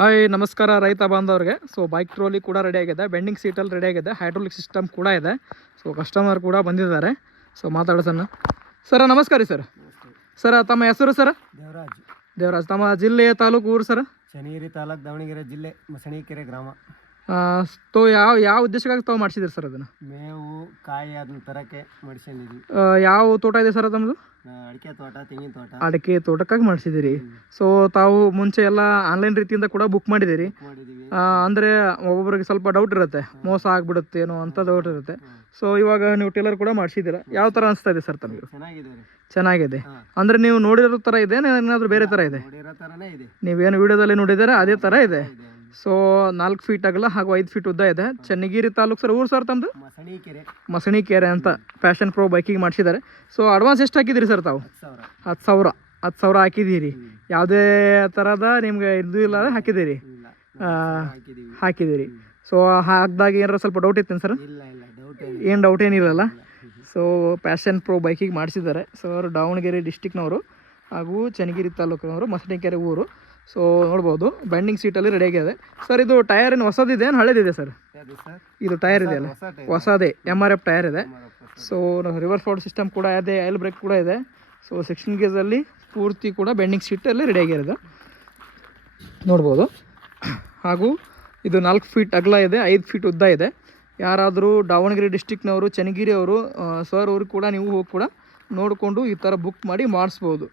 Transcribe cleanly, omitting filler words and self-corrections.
Hi ನಮಸ್ಕಾರ ರೈತ ಬಾಂಧವರಿಗೆ. ಸೊ ಬೈಕ್ ಟ್ರೋಲಿ ಕೂಡ ರೆಡಿ ಆಗಿದೆ, ಬೆಂಡಿಂಗ್ ಸೀಟಲ್ಲಿ ರೆಡಿ ಆಗಿದೆ, ಹೈಡ್ರೋಲಿಕ್ ಸಿಸ್ಟಮ್ ಕೂಡ ಇದೆ. ಸೊ ಕಸ್ಟಮರ್ ಕೂಡ ಬಂದಿದ್ದಾರೆ. ಸೊ ಮಾತಾಡ್ಸೋಣ. ಸರ್ ನಮಸ್ಕಾರ ರೀ. ಸರ್ ತಮ್ಮ ಹೆಸರು ಸರ್? ದೇವರಾಜ್. ತಮ್ಮ ಜಿಲ್ಲೆ ತಾಲೂಕು ಊರು ಸರ್? ಚನ್ನಗಿರಿ ತಾಲೂಕು, ದಾವಣಗೆರೆ ಜಿಲ್ಲೆ, ಮಸಣಿಕೆರೆ ಗ್ರಾಮ. ತೋ ಯಾವ ಉದ್ದೇಶಕ್ಕಾಗಿ ತಾವು ಮಾಡಿಸಿದ್ರಿ ಸರ್ ಅದನ್ನು? ಮೇವು ಕಾಯಿ ಅದನ್ನ ತರಕ್ಕೆ ಮಾಡಿಸಿದ್ವಿ. ಯಾವ ತೋಟ ಇದೆ ಸರ್ ತಮ್ಮದು? ಅಡಿಕೆ ತೋಟ, ತೆಂಗಿನ ತೋಟ. ಅಡಿಕೆ ತೋಟಕ್ಕಾಗಿ ಮಾಡಿಸಿದಿರಿ. ಸೊ ತಾವು ಮುಂಚೆ ಎಲ್ಲ ಆನ್ಲೈನ್ ರೀತಿಯಿಂದ ಕೂಡ ಬುಕ್ ಮಾಡಿದ್ದೀರಿ. ಅಂದರೆ ಒಬ್ಬೊಬ್ಬರಿಗೆ ಸ್ವಲ್ಪ ಡೌಟ್ ಇರುತ್ತೆ, ಮೋಸ ಆಗ್ಬಿಡುತ್ತೇನೋ ಅಂತ ಡೌಟ್ ಇರುತ್ತೆ. ಸೊ ಇವಾಗ ನೀವು ಟೇಲರ್ ಕೂಡ ಮಾಡಿಸಿದ್ದೀರಾ, ಯಾವ ಥರ ಅನಿಸ್ತಾ ಇದೆ ಸರ್ ತಮಗೆ? ಚೆನ್ನಾಗಿದೆ. ಅಂದರೆ ನೀವು ನೋಡಿರೋ ಥರ ಇದೆ, ಏನಾದರೂ ಬೇರೆ ಥರ ಇದೆ? ನೀವೇನು ವಿಡಿಯೋದಲ್ಲಿ ನೋಡಿದರೆ ಅದೇ ಥರ ಇದೆ. ಸೊ 4 ಫೀಟ್ ಅಗಲ ಹಾಗೂ 5 ಫೀಟ್ ಉದ್ದ ಇದೆ. ಚನ್ನಗಿರಿ ತಾಲೂಕು ಸರ್. ಊರು ಸರ್ ತಮ್ಮದು? ಮಸಣಿಕೆರೆ ಅಂತ ಪ್ಯಾಷನ್ ಪ್ರೋ ಬೈಕಿಗೆ ಮಾಡಿಸಿದ್ದಾರೆ. ಸೊ ಅಡ್ವಾನ್ಸ್ ಎಷ್ಟು ಹಾಕಿದ್ದೀರಿ ಸರ್ ತಾವು? 10,000 ಹಾಕಿದ್ದೀರಿ. ಯಾವುದೇ ಥರದ ನಿಮ್ಗೆ ಇದು ಇಲ್ಲದೆ ಹಾಕಿದ್ದೀರಿ. ಸೊ ಹಾಕಿದಾಗ ಏನಾರ ಸ್ವಲ್ಪ ಡೌಟ್ ಇತ್ತೇನು ಸರ್? ಏನು ಡೌಟ್ ಏನಿರಲ್ಲ. ಸೊ ಪ್ಯಾಷನ್ ಪ್ರೋ ಬೈಕಿಗೆ ಮಾಡಿಸಿದ್ದಾರೆ. ಸೊ ಅವರು ದಾವಣಗೆರೆ ಡಿಸ್ಟಿಕ್ನವರು ಹಾಗೂ ಚನ್ನಗಿರಿ ತಾಲೂಕಿನವರು, ಮಸಣಿಕೆರೆ ಊರು. ಸೊ ನೋಡ್ಬೋದು ಬೆಂಡಿಂಗ್ ಸೀಟಲ್ಲಿ ರೆಡಿ ಆಗಿದೆ ಸರ್. ಇದು ಟೈರ್ ಏನು ಹೊಸದಿದೆ, ಏನು ಹಳೇದಿದೆ ಸರ್? ಇದು ಟೈರ್ ಇದೆ ಅಲ್ಲ, ಹೊಸದೇ MRF ಟೈರ್ ಇದೆ. ಸೊ ರಿವರ್ಸ್ ಫೋರ್ಡ್ ಸಿಸ್ಟಮ್ ಕೂಡ ಇದೆ, ಆಯಿಲ್ ಬ್ರೇಕ್ ಕೂಡ ಇದೆ. ಸೊ 16 ಗೇಜಲ್ಲಿ ಪೂರ್ತಿ ಕೂಡ ಬೆಂಡಿಂಗ್ ಸೀಟಲ್ಲಿ ರೆಡಿ ಆಗಿರೋದು ನೋಡ್ಬೋದು. ಹಾಗೂ ಇದು 4 ಫೀಟ್ ಅಗಲ ಇದೆ, 5 ಫೀಟ್ ಉದ್ದ ಇದೆ. ಯಾರಾದರೂ ದಾವಣಗೆರೆ ಡಿಸ್ಟಿಕ್ನವರು, ಚನ್ನಗಿರಿ ಅವರು ಸರ್ ಅವ್ರಿಗೆ ಕೂಡ ನೀವು ಹೋಗಿ ಕೂಡ ನೋಡಿಕೊಂಡು ಈ ಥರ ಬುಕ್ ಮಾಡಿ ಮಾಡಿಸ್ಬೋದು.